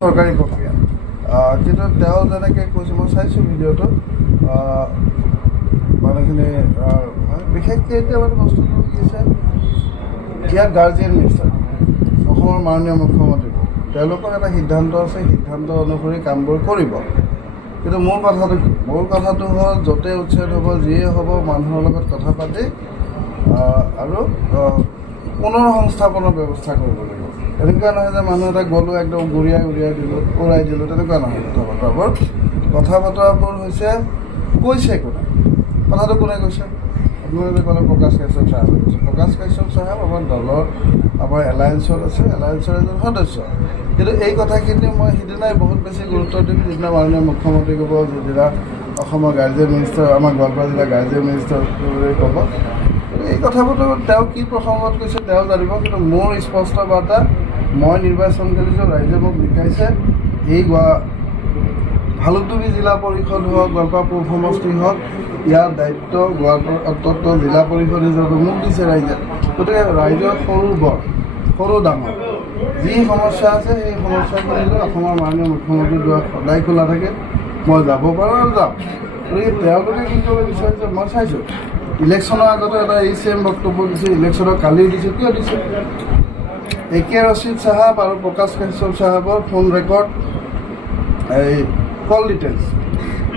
সরকারি প্রক্রিয়া কিন্তু তেও যেনেকে কৈছে মই চাইছোঁ ভিডিঅ'টো মানুহখিনি বিশেষকৈ এতিয়া মানে বস্তুটো কি হৈছে ইয়াত গাৰ্জিয়ান মিনিষ্টাৰ অসমৰ মাননীয় মুখ্যমন্ত্ৰী তেওঁলোকৰ এটা সিদ্ধান্ত আছে সিদ্ধান্ত অনুসৰি কামবোৰ কৰিব কিন্তু মোৰ কথাটো কি মোৰ কথাটো হ'ল য'তে উচ্ছেদ হ'ব যিয়ে হ'ব মানুহৰ লগত কথা পাতি আৰু পুনৰ সংস্থাপনৰ ব্যৱস্থা কৰিব লাগিব এনেকুৱা নহয় যে মানুহ এটা গ'লো একদম উৰাই দিলোঁ তেনেকুৱা নহয় কথা বতৰাবোৰ হৈছে কৈছে কোনে কথাটো কোনে কৈছে আপোনালোকে ক'লে প্ৰকাশ কাশ্যপ চাহাবে কৈছে প্ৰকাশ কাশ্যপ চাহাব আমাৰ দলৰ আমাৰ এলায়েন্সত আছে এলায়েন্সৰ এজন সদস্য কিন্তু এই কথাখিনি মই সিদিনাই বহুত বেছি গুৰুত্ব দিম যিদিনা মাননীয় মুখ্যমন্ত্ৰী ক'ব যিদিনা অসমৰ গাৰ্জিয়ান মিনিষ্টাৰ আমাৰ গোৱালপাৰা জিলাৰ গাৰ্জিয়ান মিনিষ্টাৰ ক'ব এই কথাবোৰতো তেওঁ কি প্ৰসংগত কৈছে তেওঁ জানিব কিন্তু মোৰ স্পষ্ট বাৰ্তা মই নিৰ্বাচন কৰিছোঁ ৰাইজে মোক শিকাইছে এই ভালুকপুং জিলা পৰিষদ হওক গোৱালপাৰা পৌৰ সমষ্টি হওক ইয়াৰ দায়িত্ব গোৱালপাৰা অন্তত জিলা পৰিষদ হিচাপে মোক দিছে ৰাইজে গতিকে ৰাইজৰ সৰু ডাঙৰ যি সমস্যা আছে সেই সমস্যাখিনিলৈ অসমৰ মাননীয় মুখ্যমন্ত্ৰীৰ দুৱাৰ সদায় খোলা থাকে মই যাব পাৰোঁ আৰু যাম গতিকে তেওঁলোকে কি কৰিব বিচাৰিছে মই চাইছোঁ ইলেকশ্যনৰ আগতে এটা এই চেম বক্তব্য দিছে ইলেকশ্যনৰ কালি দিছে কিয় দিছে একে ৰচিদ চাহাব আৰু প্ৰকাশ কাশ্যপ চাহাবৰ ফোন ৰেকৰ্ড এই কল ডিটেইলছ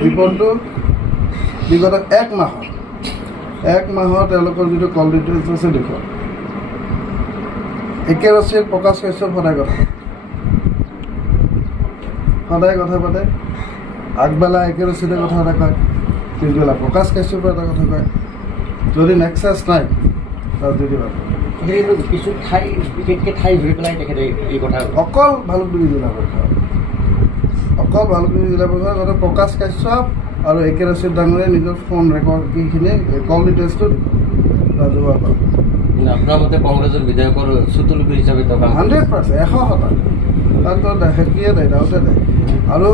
ৰিপৰ্টটো বিগত এক মাহৰ তেওঁলোকৰ যিটো কল ডিটেইলছ আছে দেখুৱাওক একে ৰচিদ প্ৰকাশ কাশ্যপ সদায় কথা পাতে আগবেলা একে ৰচিদে কথা এটা কয় পিছবেলা প্ৰকাশ কাশ্যপে এটা কথা কয় যদি নেক্সাছ নাই তাত যদি কিছু ঠাই বিশেষকৈ ঠাই ধৰি পেলাই তেখেতে এই কথা অকল ভালুকপুং জিলা পৰিষদ গতে প্ৰকাশ কাশ্যপ আৰু একে ৰচিদ ডাঙৰে নিজৰ ফোন ৰেকৰ্ড কিখিনি কল ডিটেইলছটো ৰাজহুৱা পাব আপোনাৰ মতে কংগ্ৰেছৰ বিধায়কৰ চুতুলুকি হিচাপে 100% তাতো দেখিয়ে নাই ডাউটে নাই আৰু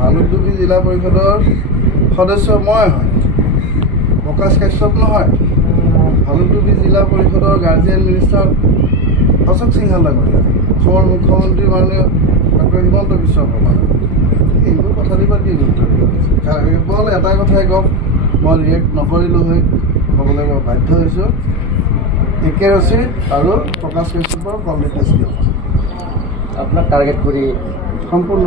ভালুকপুং জিলা পৰিষদৰ সদস্য মই হয় প্ৰকাশ কাশ্যপ নহয় ভালুকপুং জিলা পৰিষদৰ গাৰ্জিয়ান মিনিষ্টাৰ অশোক সিংহাল ডাঙৰীয়া অসমৰ মুখ্যমন্ত্ৰী মাননীয় ডক্টৰ হিমন্ত বিশ্ব শৰ্মা এইবোৰ কথা দিবা কি গুৰুত্ব কেৱল এটা কথাই কওক মই ৰিয়েক্ট নকৰিলোঁ হৈ ক'বলৈ মই বাধ্য হৈছোঁ একে ৰচিদ আৰু প্ৰকাশ কাশ্যপৰ কল ডিটেইলছ দিয়ক আপোনাক টাৰ্গেট কৰি সম্পূৰ্ণ